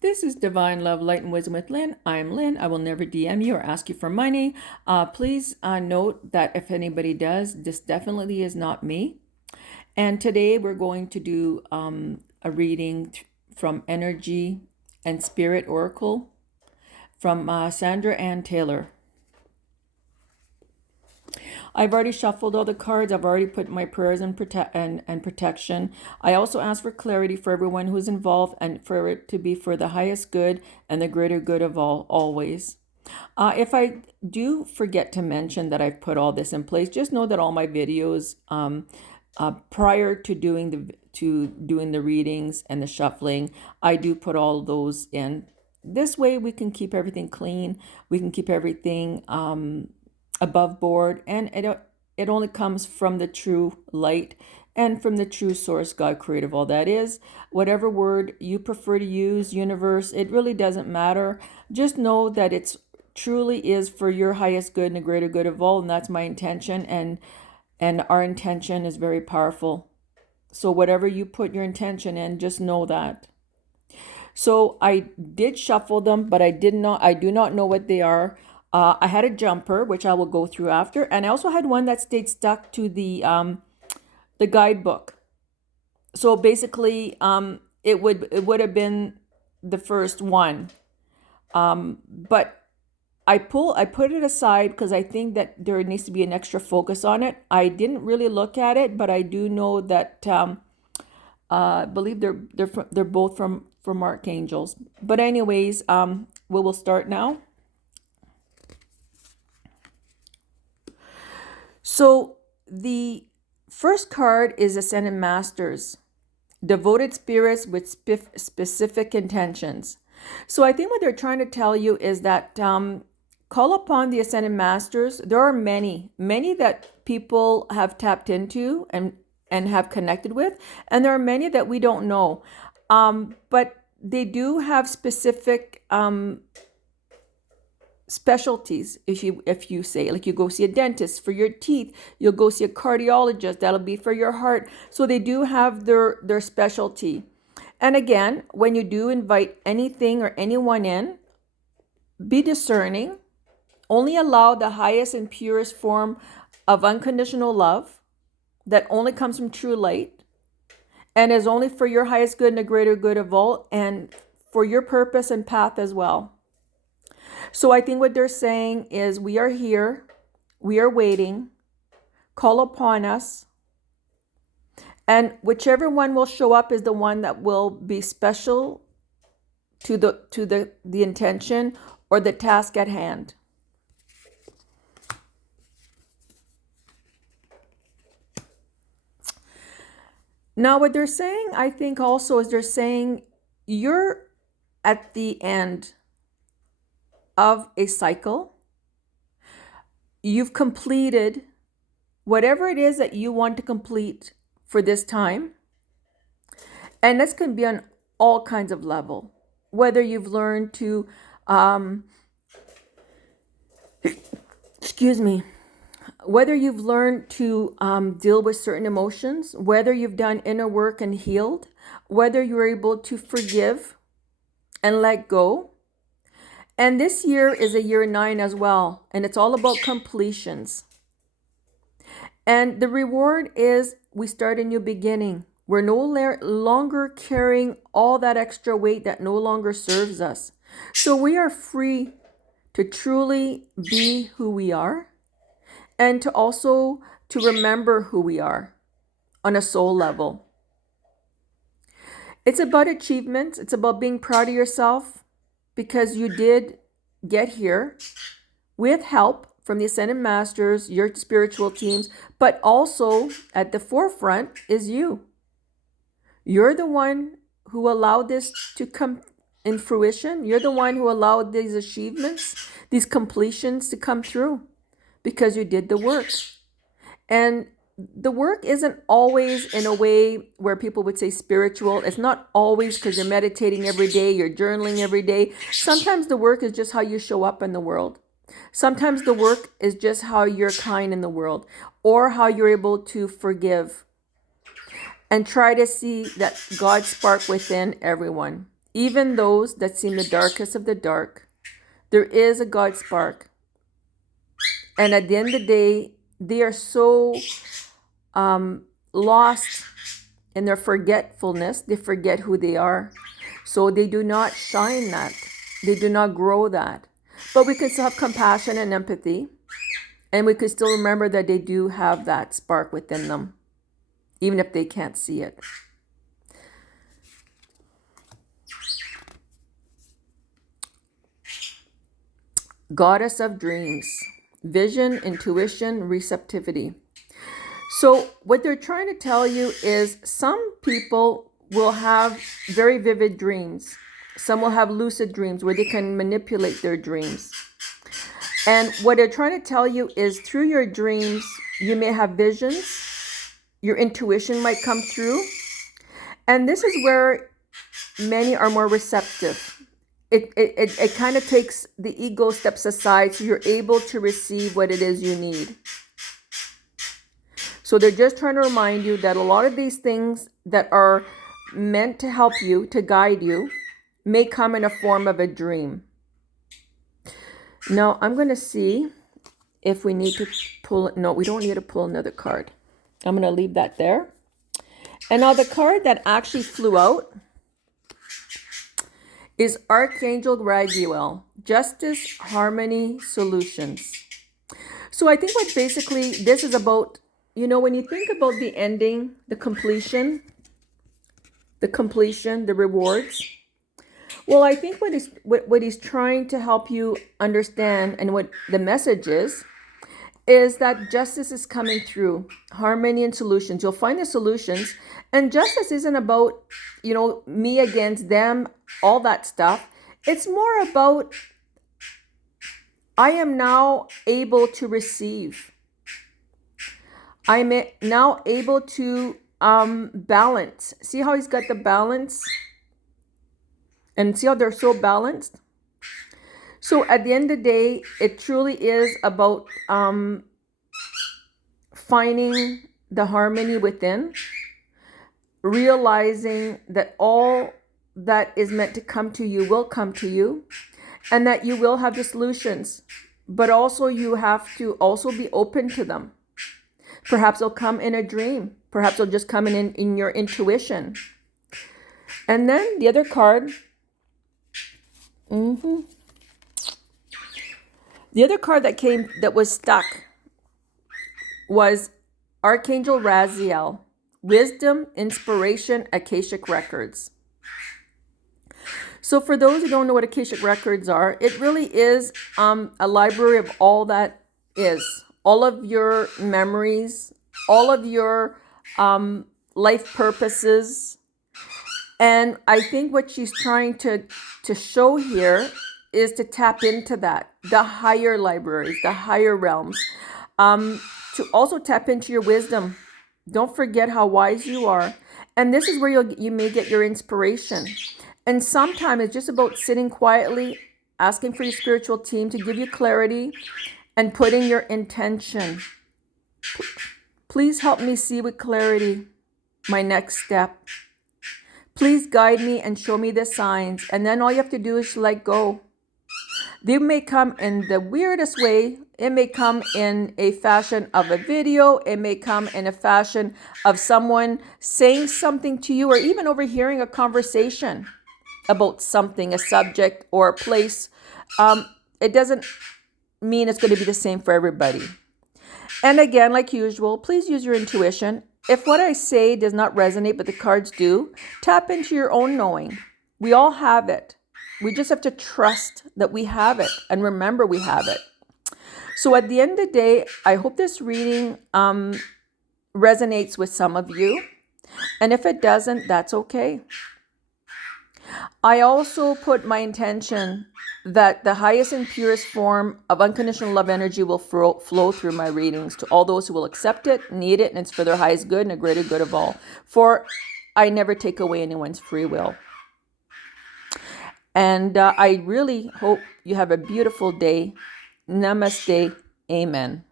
This is Divine Love, Light, and Wisdom with Lynn. I'm Lynn. I will never DM you or ask you for money. Please note that if anybody does, this definitely is not me. And today we're going to do a reading from Energy and Spirit Oracle from Sandra Ann Taylor. I've already shuffled all the cards. I've already put my prayers and protection. I also ask for clarity for everyone who's involved and for it to be for the highest good and the greater good of all, always. If I do forget to mention that I've put all this in place, just know that all my videos prior to doing the readings and the shuffling, I do put all those in. This way we can keep everything clean. We can keep everything above board, and it only comes from the true light and from the true source, God creative, all that is. Whatever word you prefer to use, universe, it really doesn't matter. Just know that it's truly is for your highest good and the greater good of all, and that's my intention, and our intention is very powerful. So whatever you put your intention in, just know that. So I did shuffle them, but I do not know what they are. I had a jumper, which I will go through after, and I also had one that stayed stuck to the guidebook. So basically, it would have been the first one, but I put it aside because I think that there needs to be an extra focus on it. I didn't really look at it, but I do know that I believe they're both from archangels. But anyways, we will start now. So the first card is Ascended Masters, devoted spirits with specific intentions. So I think what they're trying to tell you is that call upon the Ascended Masters. There are many that people have tapped into and have connected with, and there are many that we don't know. But they do have specific specialties. If you say, like, you go see a dentist for your teeth, you'll go see a cardiologist, that'll be for your heart. So they do have their specialty. And again, when you do invite anything or anyone in, be discerning. Only allow the highest and purest form of unconditional love that only comes from true light and is only for your highest good and the greater good of all, and for your purpose and path as well. So I think what they're saying is, we are here, we are waiting, call upon us, and whichever one will show up is the one that will be special to the intention or the task at hand. Now what they're saying, I think also, is they're saying you're at the end of a cycle. You've completed whatever it is that you want to complete for this time. And this can be on all kinds of level. Whether you've learned to, whether you've learned to deal with certain emotions, whether you've done inner work and healed, whether you're able to forgive and let go. And this year is a year 9 as well, and it's all about completions. And the reward is, we start a new beginning. We're no longer carrying all that extra weight that no longer serves us. So we are free to truly be who we are, and to also to remember who we are on a soul level. It's about achievements. It's about being proud of yourself, because you did get here with help from the Ascended Masters, your spiritual teams, but also at the forefront is you. You're the one who allowed this to come in fruition. You're the one who allowed these achievements, these completions to come through, because you did the work. And the work isn't always in a way where people would say spiritual. It's not always because you're meditating every day, you're journaling every day. Sometimes the work is just how you show up in the world. Sometimes the work is just how you're kind in the world, or how you're able to forgive and try to see that God spark within everyone. even those that seem the darkest of the dark, there is a God spark. And at the end of the day, they are so lost in their forgetfulness. They forget who they are. So they do not shine that. They do not grow that. But we can still have compassion and empathy. And we can still remember that they do have that spark within them, even if they can't see it. Goddess of dreams, vision, intuition, receptivity. So what they're trying to tell you is some people will have very vivid dreams. Some will have lucid dreams where they can manipulate their dreams. And what they're trying to tell you is through your dreams, you may have visions, your intuition might come through. And this is where many are more receptive. It kind of takes the ego steps aside so you're able to receive what it is you need. So they're just trying to remind you that a lot of these things that are meant to help you, to guide you, may come in a form of a dream. Now, I'm going to see if we need to pull. No, we don't need to pull another card. I'm going to leave that there. And now the card that actually flew out is Archangel Raguel, Justice, Harmony, Solutions. So I think what basically this is about, when you think about the ending, the completion, the rewards. Well, I think what he's trying to help you understand, and what the message is that justice is coming through, harmony and solutions. You'll find the solutions, and justice isn't about, me against them, all that stuff. It's more about, I am now able to receive. I'm now able to balance. See how he's got the balance? And see how they're so balanced? So at the end of the day, it truly is about finding the harmony within, realizing that all that is meant to come to you will come to you, and that you will have the solutions. But also you have to also be open to them. Perhaps they'll come in a dream. Perhaps they'll just come in your intuition. And then the other card. The other card that was stuck was Archangel Raziel, Wisdom, Inspiration, Akashic Records. So for those who don't know what Akashic Records are, it really is a library of all that is. All of your memories, all of your life purposes. And I think what she's trying to show here is to tap into that, the higher libraries, the higher realms, to also tap into your wisdom. Don't forget how wise you are. And this is where you may get your inspiration. And sometimes it's just about sitting quietly, asking for your spiritual team to give you clarity and putting your intention. Please help me see with clarity my next step. Please guide me and show me the signs. And then all you have to do is let go. They may come in the weirdest way. It may come in a fashion of a video. It may come in a fashion of someone saying something to you, or even overhearing a conversation about something, a subject or a place. It doesn't mean it's going to be the same for everybody. And again, like usual, please use your intuition. If what I say does not resonate, but the cards do, tap into your own knowing. We all have it. We just have to trust that we have it and remember we have it. So at the end of the day, I hope this reading resonates with some of you. And if it doesn't, that's okay. I also put my intention that the highest and purest form of unconditional love energy will flow through my readings to all those who will accept it, need it, and it's for their highest good and the greater good of all. For I never take away anyone's free will. And I really hope you have a beautiful day. Namaste. Amen.